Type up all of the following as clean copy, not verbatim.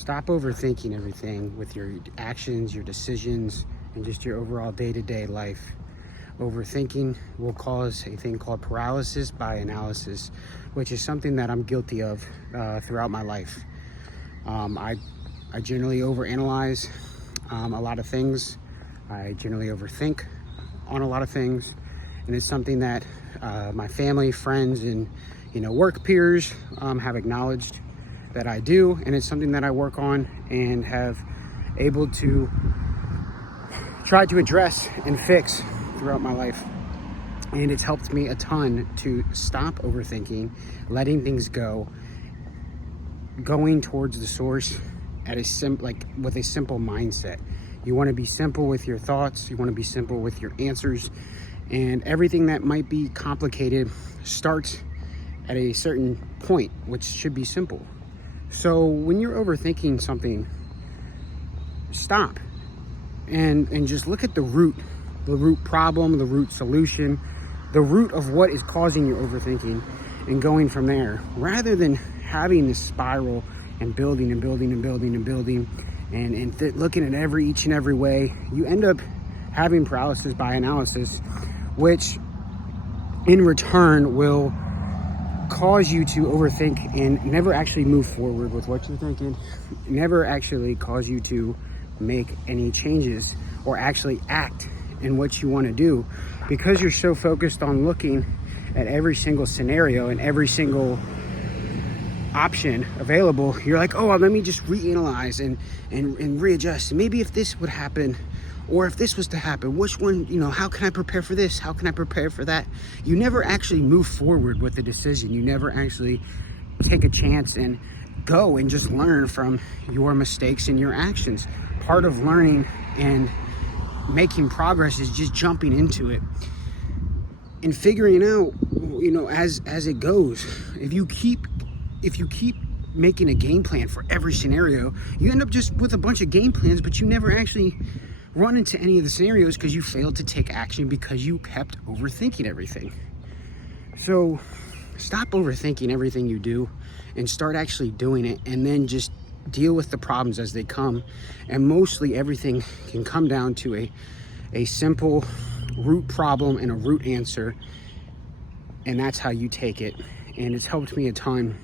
Stop overthinking everything with your actions, your decisions, and just your overall day-to-day life. Overthinking will cause a thing called paralysis by analysis, which is something that I'm guilty of throughout my life. I generally overanalyze a lot of things. I generally overthink on a lot of things, and it's something that my family, friends, and work peers have acknowledged that I do, and it's something that I work on and have able to try to address and fix throughout my life. And it's helped me a ton to stop overthinking, letting things go, going towards the source at with a simple mindset. You want to be simple with your thoughts, you want to be simple with your answers, and everything that might be complicated starts at a certain point, which should be simple. So when you're overthinking something, stop and just look at the root problem, the root solution, the root of what is causing your overthinking, and going from there, rather than having this spiral and building and building and building and building and looking at each and every way. You end up having paralysis by analysis, which in return will cause you to overthink and never actually move forward with what you're thinking, never actually cause you to make any changes or actually act in what you want to do, because you're so focused on looking at every single scenario and every single option available. You're like, oh, let me just reanalyze and readjust. Maybe if this would happen, or if this was to happen, which one, how can I prepare for this? How can I prepare for that? You never actually move forward with the decision. You never actually take a chance and go and just learn from your mistakes and your actions. Part of learning and making progress is just jumping into it and figuring out, as it goes. If you keep making a game plan for every scenario, you end up just with a bunch of game plans, but you never actually run into any of the scenarios because you failed to take action because you kept overthinking everything. So stop overthinking everything you do and start actually doing it, and then just deal with the problems as they come. And mostly everything can come down to a simple root problem and a root answer, and that's how you take it. And it's helped me a ton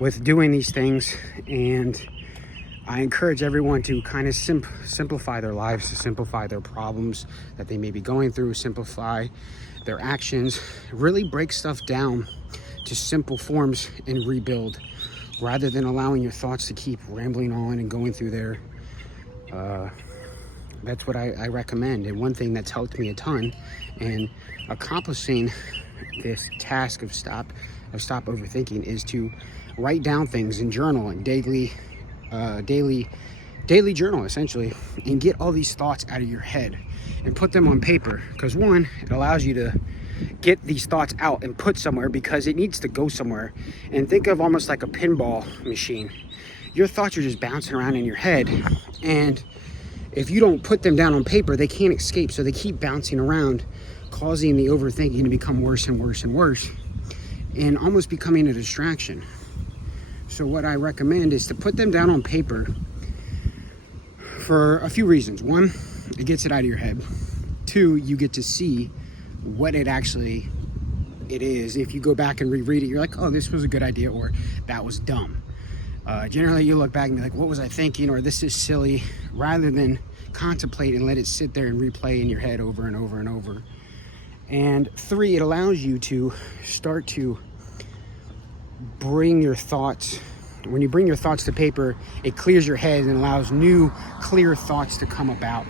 with doing these things, and I encourage everyone to kind of simplify their lives, to simplify their problems that they may be going through, simplify their actions, really break stuff down to simple forms and rebuild, rather than allowing your thoughts to keep rambling on and going through there. That's what I recommend. And one thing that's helped me a ton in accomplishing this task of stop overthinking is to write down things in journal and daily journal, essentially, and get all these thoughts out of your head and put them on paper. Because one, it allows you to get these thoughts out and put somewhere, because it needs to go somewhere. And think of almost like a pinball machine. Your thoughts are just bouncing around in your head, and if you don't put them down on paper, they can't escape, so they keep bouncing around, causing the overthinking to become worse and worse and worse, and almost becoming a distraction. So what I recommend is to put them down on paper for a few reasons. One, it gets it out of your head. Two, you get to see what it is. If you go back and reread it, you're like, oh, this was a good idea, or that was dumb. Generally, you look back and be like, what was I thinking? Or this is silly, rather than contemplate and let it sit there and replay in your head over and over and over. And three, it allows you to start to bring your thoughts. When you bring your thoughts to paper, it clears your head and allows new, clear thoughts to come about.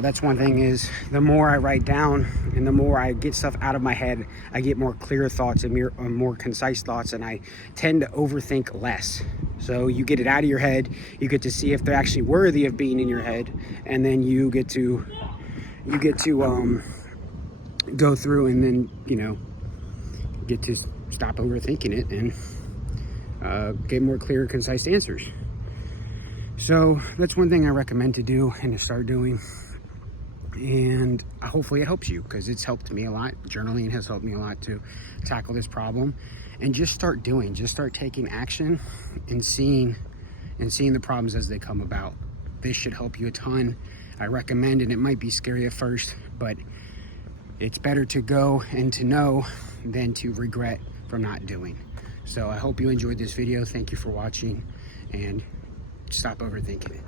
That's one thing, is the more I write down and the more I get stuff out of my head, I get more clear thoughts and more concise thoughts, and I tend to overthink less. So you get it out of your head, you get to see if they're actually worthy of being in your head, and then you get to go through and then, get to stop overthinking it and get more clear, concise answers. So that's one thing I recommend to do and to start doing. And hopefully it helps you, because it's helped me a lot. Journaling has helped me a lot to tackle this problem. And just start taking action and seeing and seeing the problems as they come about. This should help you a ton. I recommend, and it might be scary at first, but it's better to go and to know than to regret from not doing. So I hope you enjoyed this video. Thank you for watching, and stop overthinking it.